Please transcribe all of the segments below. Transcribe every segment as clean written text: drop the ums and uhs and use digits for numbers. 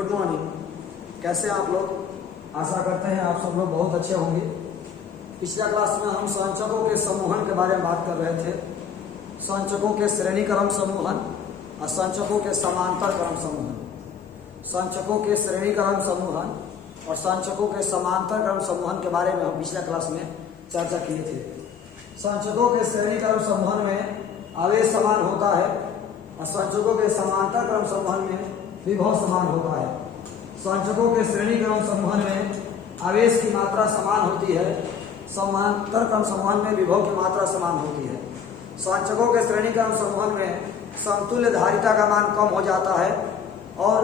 Good morning. कैसे हैं आप लोग? आशा करते हैं आप सब लोग बहुत अच्छे होंगे। पिछला क्लास में हम संचकों के समूहन के बारे में बात कर रहे थे। संचकों के श्रेणी क्रम समूहन और संचकों के समांतर क्रम समूहन। संचकों के श्रेणी क्रम समूहन और संचकों के समांतर क्रम समूहन के बारे में हम पिछला क्लास में चर्चा किए थे। संचकों के श्रेणी क्रम समूहन में आवेश समान होता है और संचकों के समांतर क्रम समूहन में विभव समान होता है। संचकों के श्रेणी क्रम समूहन में आवेश की मात्रा समान होती है, समांतर क्रम समूहन में विभव की मात्रा समान होती है। संचकों के श्रेणी क्रम समूहन में समतुल्य धारिता का मान कम हो जाता है और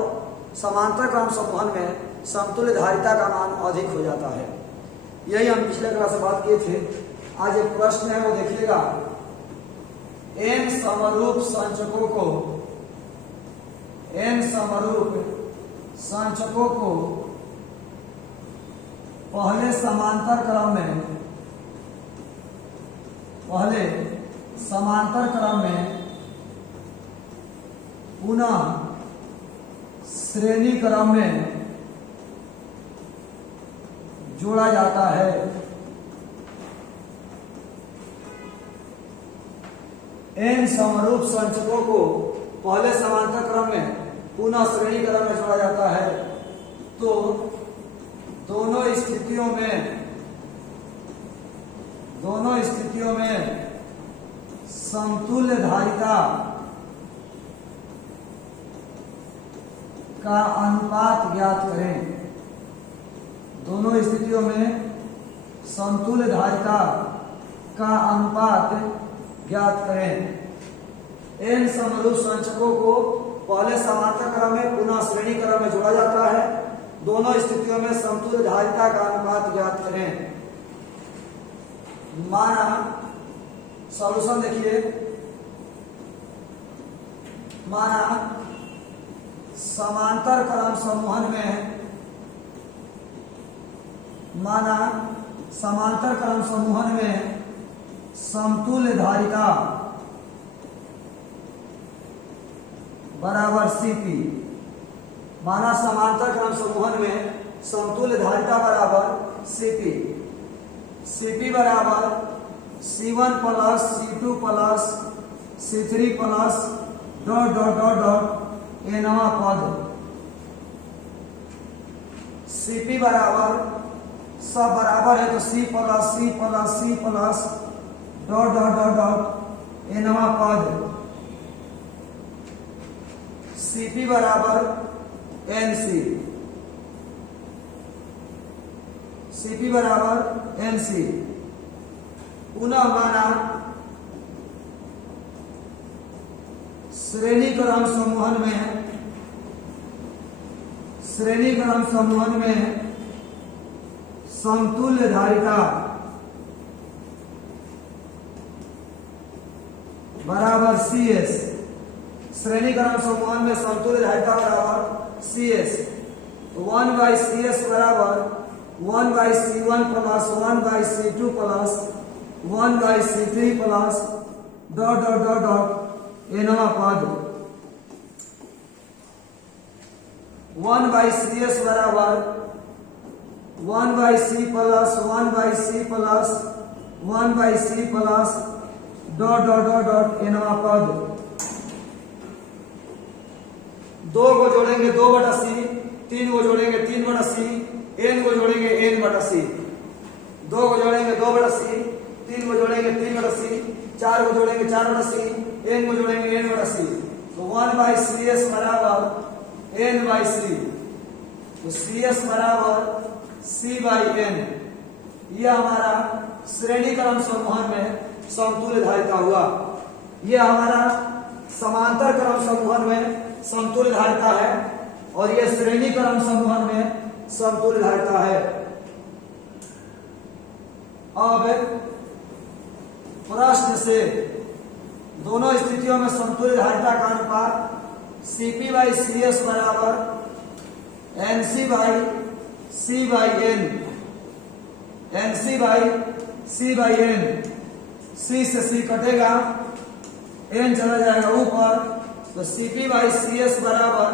समांतर क्रम समूहन में समतुल्य धारिता का मान अधिक हो जाता है। यही हम पिछले क्लास में बात किए थे। आज एक प्रश्न है, वो देखिएगा। n समरूप संचकों को पहले समांतर क्रम में पुनः श्रेणी क्रम में जोड़ा जाता है। n समरूप संचकों को पहले समांतर क्रम में पुनः श्रेणी क्रम में जोड़ा जाता है तो दोनों स्थितियों में समतुल्य धारिता का अनुपात ज्ञात करें। दोनों स्थितियों में समतुल्य धारिता का अनुपात ज्ञात करें। n समरूप संचकों को पहले समांतर क्रम में पुनः श्रेणी क्रम में जोड़ा जाता है। दोनों स्थितियों में समतुल्य धारिता का अनुपात ज्ञात करें। माना सॉल्यूशन देखिए। माना समांतर क्रम समूहन में समतुल्य धारिता बराबर Cp। माना समांतर क्रम समूहन में समतुल्य धारिता बराबर Cp। Cp बराबर C1 plus C2 plus C3 plus dot dot dot dot nवां पद। Cp बराबर सब बराबर है तो C plus C plus C plus dot dot dot dot nवां पद। Cp बराबर Nc। Cp बराबर Nc। पुनः माना श्रेणी क्रम समूहन में समतुल्य धारिता बराबर Cs। श्रेणी क्रम समूहन में समतुल्य धारिता बराबर Cs। 1/Cs बराबर 1/C1 plus 1/C2 plus 1/C3 plus dot dot dot dot nवां पद। 1/Cs बराबर 1/C plus 1/C plus 1/C plus dot dot dot dot nवां पद। 2 को जोड़ेंगे 2/C, 3 को जोड़ेंगे 3/C, n को जोड़ेंगे n/C। 2 को जोड़ेंगे 2/C, 3 को जोड़ेंगे 3/C, 4 को जोड़ेंगे 4/C, n को जोड़ेंगे n/C। तो 1/Cs बराबर n/C। तो Cs बराबर C/n। यह हमारा श्रेणी क्रम समूहन में समतुल्य धारिता हुआ। यह हमारा समांतर क्रम समूहन में समतुल्य धारिता है और यह श्रेणी क्रम समूहन में समतुल्य धारिता है। अब प्रश्न से दोनों स्थितियों में समतुल्य धारिता का अनुपात Cp/Cs बराबर Nc/C/n। Nc/C/n। C से C कटेगा, n चला जाएगा ऊपर, तो Cp/Cs बराबर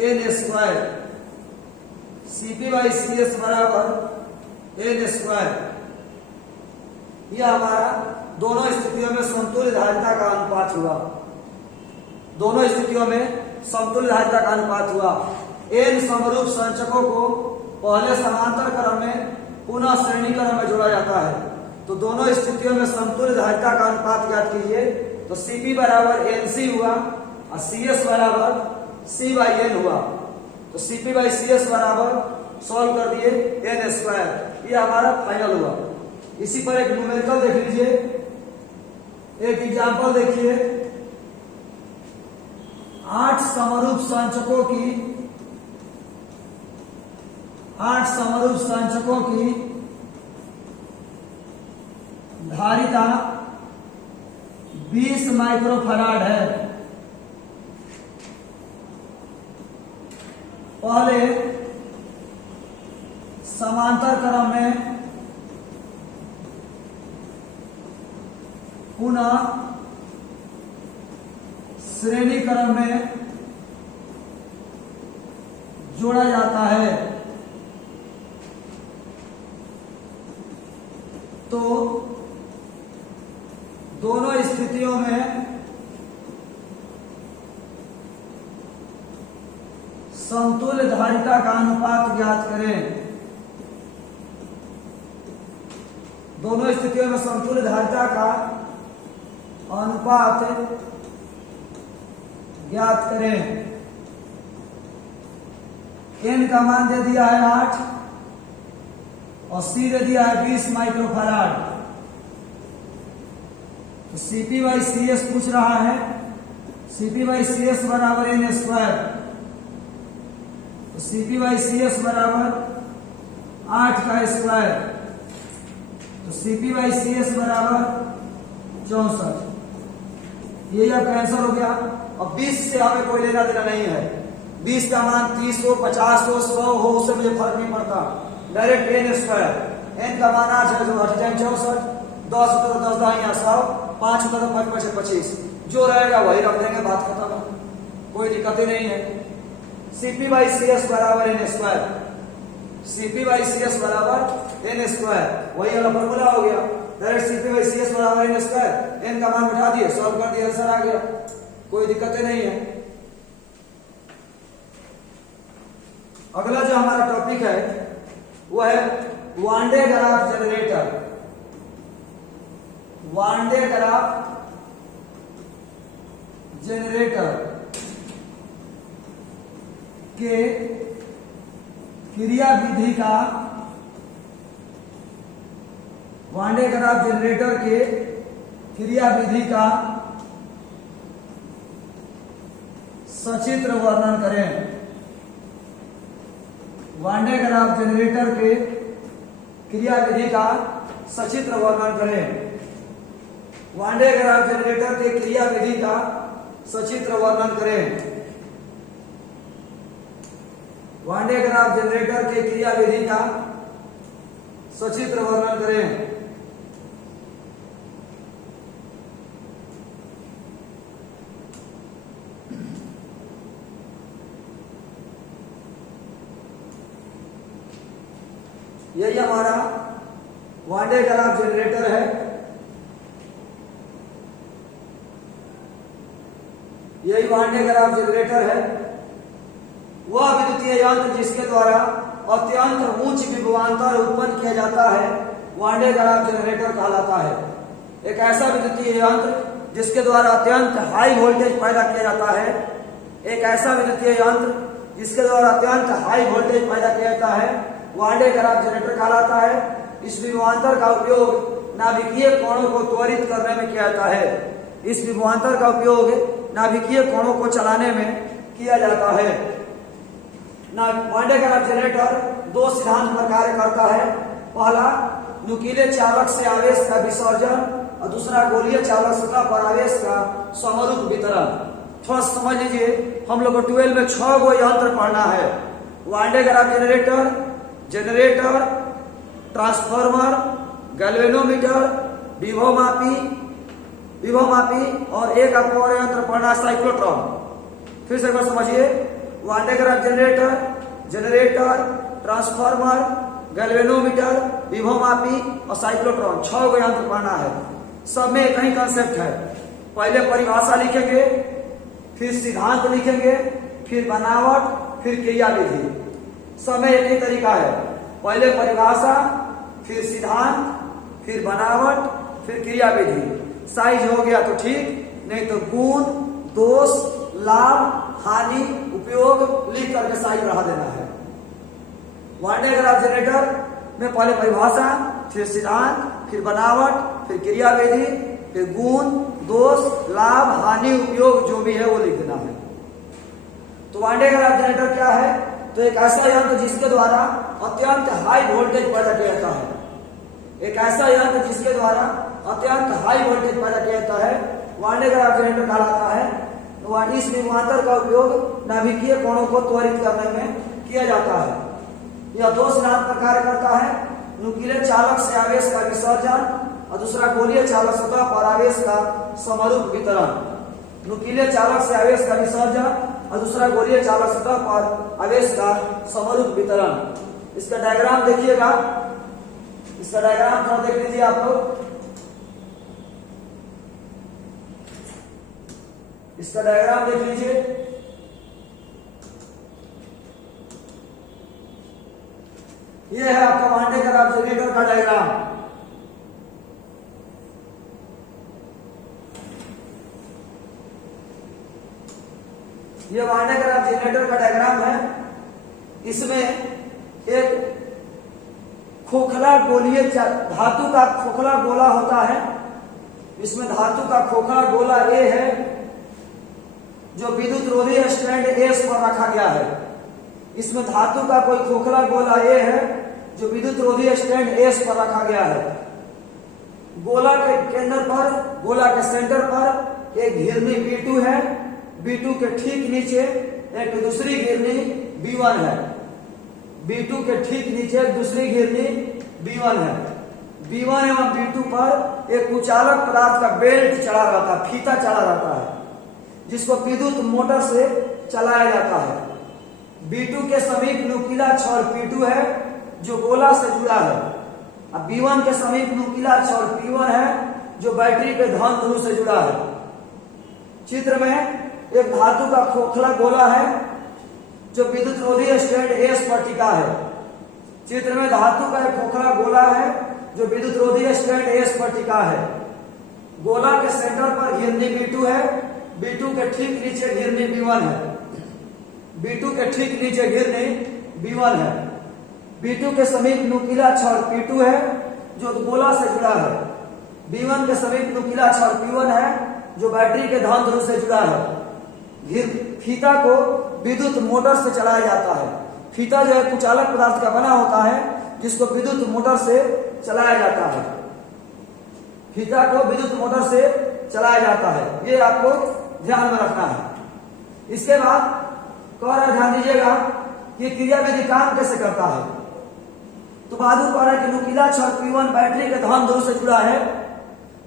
N square, Cp by C S बराबर एन स्क्वायर। यह हमारा दोनों स्थितियों में समतुल्य धारिता का अनुपात हुआ। दोनों स्थितियों में समतुल्य धारिता का अनुपात हुआ। एन समरूप संचकों को पहले समांतर क्रम में पुनः श्रेणी क्रम में जोड़ा जाता है। तो दोनों स्थितियों में समतुल्य धारिता का अनुपात ज्ञात कीजिए। तो Cp बराबर NC हुआ और CS बराबर C बाई N हुआ। तो Cp बाई CS बराबर सॉल्व कर दिए एन स्क्वायर। ये हमारा फाइनल हुआ। इसी पर एक न्यूमेरिकल देख लीजिए, एक एग्जांपल देखिए। 8 समरूप संचकों की धारिता 20 माइक्रोफैराड है। पहले समांतर क्रम में पुनः श्रेणी क्रम में जोड़ा जाता है। तो दोनों स्थितियों में समतुल्य धारिता का अनुपात ज्ञात करें। दोनों स्थितियों में समतुल्य धारिता का अनुपात ज्ञात करें। एन का मान दे दिया है 8 और सी दे दिया है 20 माइक्रोफैराड। तो Cp बाई सी एस पूछ रहा है। Cp बाई सी एस बराबर एन स्क्वायर। तो Cp बाई सी एस बराबर 8 का स्क्वायर। तो Cp बाई सी एस बराबर 64। ये अब कैंसिल हो गया। अब 20 से हमें कोई लेना देना नहीं है। 20 का मान 30 हो, 50 हो, 100 हो, उससे मुझे फर्क नहीं पड़ता। Direct N square. एन का मान 8 है, 8 × 64, 10 होता तो 10 दाई 100, 5 होता तो 5 × 25। जो रहेगा वही रख देंगे, बात खत्म। कोई दिक्कत ही नहीं है। Cp बाई सी एस बराबर N square. Cp by C S बराबर एन स्क्वायर, वही वाला फॉर्मूला हो गया। Direct Cp by C S बराबर एन स्क्वायर। एन का मान बिठा दिए, सॉल्व कर दिया, आंसर आ गया। कोई दिक्कत नहीं है। अगला जो हमारा टॉपिक है वो है वान डे ग्राफ जनरेटर। वान डे ग्राफ जनरेटर के क्रियाविधि का, वान डे ग्राफ जनरेटर के क्रियाविधि का सचित्र वर्णन करें। वान डे ग्राफ जनरेटर के क्रियाविधि का सचित्र वर्णन करें। वान डे ग्राफ जनरेटर के क्रियाविधि का सचित्र वर्णन करें। वान डे ग्राफ जनरेटर के क्रियाविधि का सचित्र वर्णन करें। यही हमारा वान डे ग्राफ जनरेटर है। यही वान डे ग्राफ जनरेटर है। वह विद्युतीय यंत्र जिसके द्वारा अत्यंत उच्च विभवांतर उत्पन्न किया जाता है वान डे ग्राफ जनरेटर कहलाता है। एक ऐसा विद्युतीय यंत्र जिसके द्वारा अत्यंत हाई वोल्टेज पैदा किया जाता है। एक ऐसा विद्युतीय यंत्र जिसके द्वारा अत्यंत हाई वोल्टेज पैदा किया जाता है वान डे ग्राफ जनरेटर कहलाता है। इस विभवांतर का उपयोग नाभिकीय कोणों को त्वरित करने में किया जाता है। इस विभवांतर का उपयोग नाभिकीय कोणों को चलाने में किया जाता है। वान डे ग्राफ जनरेटर दो सिद्धांत पर कार्य करता है। पहला, नुकीले चालक से आवेश का विसर्जन और दूसरा गोलीय चालक सतह पर आवेश का समरूप वितरण। थोड़ा समझ लीजिए, हम लोग को 12 में 6 गो यंत्र पढ़ना है। वान de Graaff generator, transformer, galvanometer, विभव मापी और एक और यंत्र पढ़ना साइक्लोट्रॉन। फिर से एक बार समझिए, Van de Graaff generator, generator, transformer, galvanometer, विभवमापी और साइक्लोट्रॉन, 6 गो यंत्र पढ़ना है। सब में एक ही कंसेप्ट है। पहले परिभाषा लिखेंगे, फिर सिद्धांत लिखेंगे, फिर बनावट, फिर क्रिया विधि। सब में एक ही तरीका है। पहले परिभाषा, फिर सिद्धांत, फिर बनावट, फिर क्रिया विधि। साइज हो गया तो ठीक, नहीं तो गुण, दोष, लाभ, हानि, उपयोग लिख करके साइज बढ़ा देना है। वान डे ग्राफ जनरेटर में पहले परिभाषा, फिर सिद्धांत, फिर बनावट, फिर क्रिया विधि, फिर गुण, दोष, लाभ, हानि, उपयोग जो भी है वो लिख देना है। तो वान डे ग्राफ जनरेटर क्या है? तो एक ऐसा यंत्र जिसके द्वारा अत्यंत हाई वोल्टेज पैदा किया जाता है। एक ऐसा यंत्र जिसके द्वारा अत्यंत हाई वोल्टेज पैदा किया जाता है, वान डे ग्राफ जनरेटर कहलाता है। तो इस विभवांतर का उपयोग नाभिकीय कोणों को त्वरित करने में किया जाता है। यह दो सिद्धांत पर कार्य करता है। नुकीले चालक से आवेश का विसर्जन और दूसरा गोलीय चालक सतह पर आवेश का समरूप वितरण। नुकीले चालक से आवेश का विसर्जन और दूसरा गोलीय चालक सतह पर आवेश का समरूप वितरण। इसका डायग्राम देखिएगा, इसका डायग्राम थोड़ा देख लीजिए आप लोग। इसका डायग्राम देख लीजिए। ये है आपका वान डे ग्राफ जनरेटर का डायग्राम। ये वान डे ग्राफ जनरेटर का डायग्राम है। इसमें एक खोखला गोलीय धातु का खोखला गोला होता है। इसमें धातु का खोखला गोला ए है जो विद्युत रोधी स्टैंड एस पर रखा गया है। इसमें धातु का कोई खोखला गोला ए है जो विद्युत रोधी स्टैंड एस पर रखा गया है। गोला के केंद्र पर, गोला के सेंटर पर एक घिरनी B2 है। B2 के ठीक नीचे एक दूसरी घिरनी B1 है। B2 के ठीक नीचे एक दूसरी घिरनी B1 है। B1 एवं B2 पर एक कुचालक पदार्थ का बेल्ट चढ़ा रहता है, फीता चढ़ा रहता है, जिसको विद्युत मोटर से चलाया जाता है। B2 के समीप नुकीला छड़ P2 है जो गोला से जुड़ा है। अब B1 के समीप नुकीला छड़ P1 है जो बैटरी के धन ध्रुव से जुड़ा है। चित्र में एक धातु का खोखला गोला है जो विद्युत रोधी स्टैंड एस पर टिका है। चित्र में धातु का एक खोखला गोला है जो विद्युत रोधी स्टैंड एस पर टिका है। गोला के सेंटर पर घिरनी B2 है। B2 के ठीक नीचे घिरनी B1 है। B2 के ठीक नीचे घिरनी B1 है। B2 के समीप नुकीला छड़ P2 है जो गोला से जुड़ा है। B1 के समीप नुकीला छड़ P1 है जो बैटरी के धन ध्रुव से जुड़ा है। फीता को विद्युत मोटर से चलाया जाता है। फीता जो है कुचालक पदार्थ का बना होता है जिसको विद्युत मोटर से चलाया जाता है। फीता को विद्युत मोटर से चलाया जाता है, ये आपको ध्यान में रखना है। इसके बाद कह रहा है, ध्यान दीजिएगा कि क्रिया विधि काम कैसे करता है। तो बहादुर कह रहा है कि नुकीला छड़ P1 बैटरी के धन ध्रुव से जुड़ा है।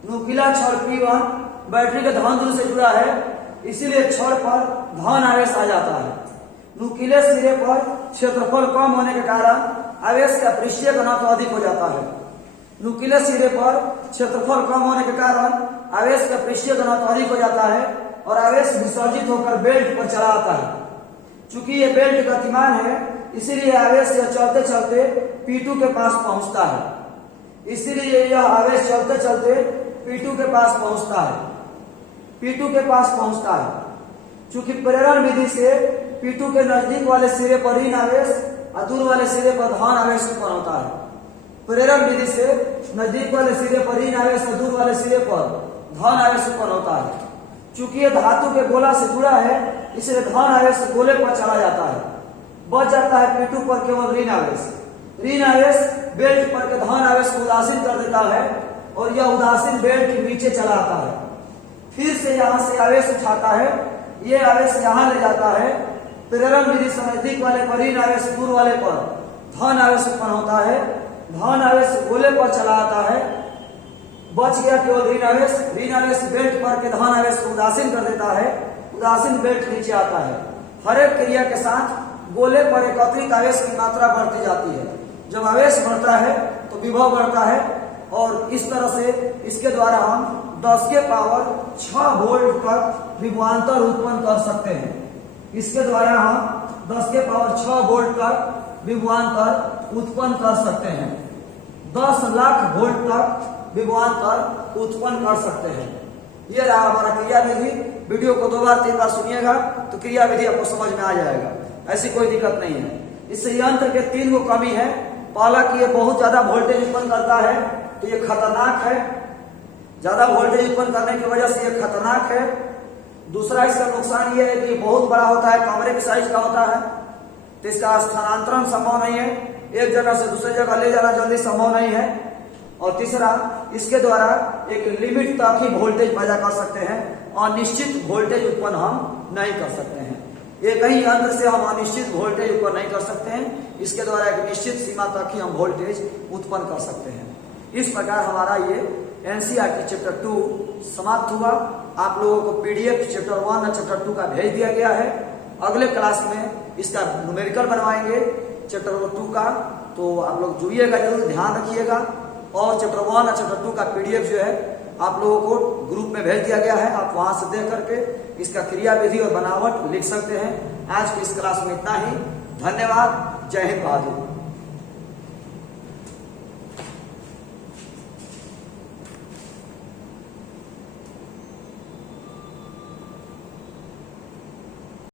नुकीला छड़ P1 बैटरी के धन ध्रुव से जुड़ा है, इसीलिए छड़ पर धन आवेश आ जाता है। नुकीले सिरे पर क्षेत्रफल कम होने के कारण आवेश का पृष्ठीय घनत्व अधिक हो जाता है। नुकीले सिरे पर क्षेत्रफल कम होने के कारण आवेश का पृष्ठीय घनत्व अधिक हो जाता है और आवेश विसर्जित होकर बेल्ट पर चला आता है। चूंकि ये बेल्ट गतिमान है, इसीलिए आवेश यह चलते चलते P2 के पास पहुंचता है। इसीलिए यह आवेश चलते चलते P2 के पास पहुंचता है। P2 के पास पहुंचता है। चूंकि प्रेरण विधि से P2 के नजदीक वाले सिरे पर ऋण आवेश और दूर वाले सिरे पर धन आवेश उत्पन्न होता है। प्रेरण विधि से नजदीक वाले सिरे पर ऋण आवेश और दूर वाले सिरे पर धन आवेश उत्पन्न होता है। चूंकि यह धातु के गोला से जुड़ा है, इसलिए धन आवेश गोले पर चला जाता है। बच जाता है P2 पर केवल ऋण आवेश। ऋण आवेश बेल्ट पर के धन आवेश को उदासीन कर देता है और यह उदासीन बेल्ट के नीचे चला आता है। फिर से यहां से आवेश उठाता है, ये आवेश यहां ले जाता है। प्रेरण विधि से नजदीक वाले पर ऋण आवेश, दूर वाले पर धन आवेश उत्पन्न होता है। धन आवेश गोले पर चला आता है। बच गया केवल ऋण आवेश। ऋण आवेश बेल्ट पर के धन आवेश को उदासीन कर देता है। उदासीन बेल्ट नीचे आता है। हर एक क्रिया के साथ गोले पर एकत्रित आवेश की मात्रा बढ़ती जाती है। जब आवेश बढ़ता है तो विभव बढ़ता है, और इस तरह से इसके द्वारा हम 10 के पावर 6 वोल्ट तक विभवांतर उत्पन्न कर सकते हैं। इसके द्वारा हम 10 के पावर 6 वोल्ट तक विभवांतर उत्पन्न कर सकते हैं। 10 लाख वोल्ट तक विभवांतर उत्पन्न कर सकते हैं। ये रहा हमारा क्रिया विधि। वीडियो को 2 बार 3 बार सुनिएगा तो क्रिया विधि आपको समझ में आ जाएगा, ऐसी कोई दिक्कत नहीं है। इस यंत्र के 3 गो कमी है। पहला कि ये बहुत ज्यादा वोल्टेज उत्पन्न करता है, तो ये खतरनाक है। ज्यादा वोल्टेज उत्पन्न करने की वजह से ये खतरनाक है। दूसरा इसका नुकसान ये है कि बहुत बड़ा होता है, कमरे की साइज का होता है, तो इसका स्थानांतरण संभव नहीं है, एक जगह से दूसरी जगह ले जाना जल्दी संभव नहीं है। और तीसरा, इसके द्वारा एक लिमिट तक ही वोल्टेज पैदा कर सकते हैं, अनिश्चित वोल्टेज उत्पन्न हम नहीं कर सकते हैं। एक ही यंत्र से हम अनिश्चित वोल्टेज उत्पन्न नहीं कर सकते हैं, इसके द्वारा एक निश्चित सीमा तक ही हम वोल्टेज उत्पन्न कर सकते हैं। इस प्रकार हमारा ये एनसीईआरटी चैप्टर 2 समाप्त हुआ। आप लोगों को पीडीएफ चैप्टर 1 और चैप्टर 2 का भेज दिया गया है। अगले क्लास में इसका न्यूमेरिकल बनवाएंगे चैप्टर 2 का, तो आप लोग जुड़िएगा जरूर, ध्यान रखिएगा। और चैप्टर 1 और चैप्टर 2 का पीडीएफ जो है आप लोगों को ग्रुप में भेज दिया गया है, आप वहां से देख करके इसका क्रिया विधि और बनावट लिख सकते हैं। आज की इस क्लास में इतना ही। धन्यवाद। जय हिंद बहादुर।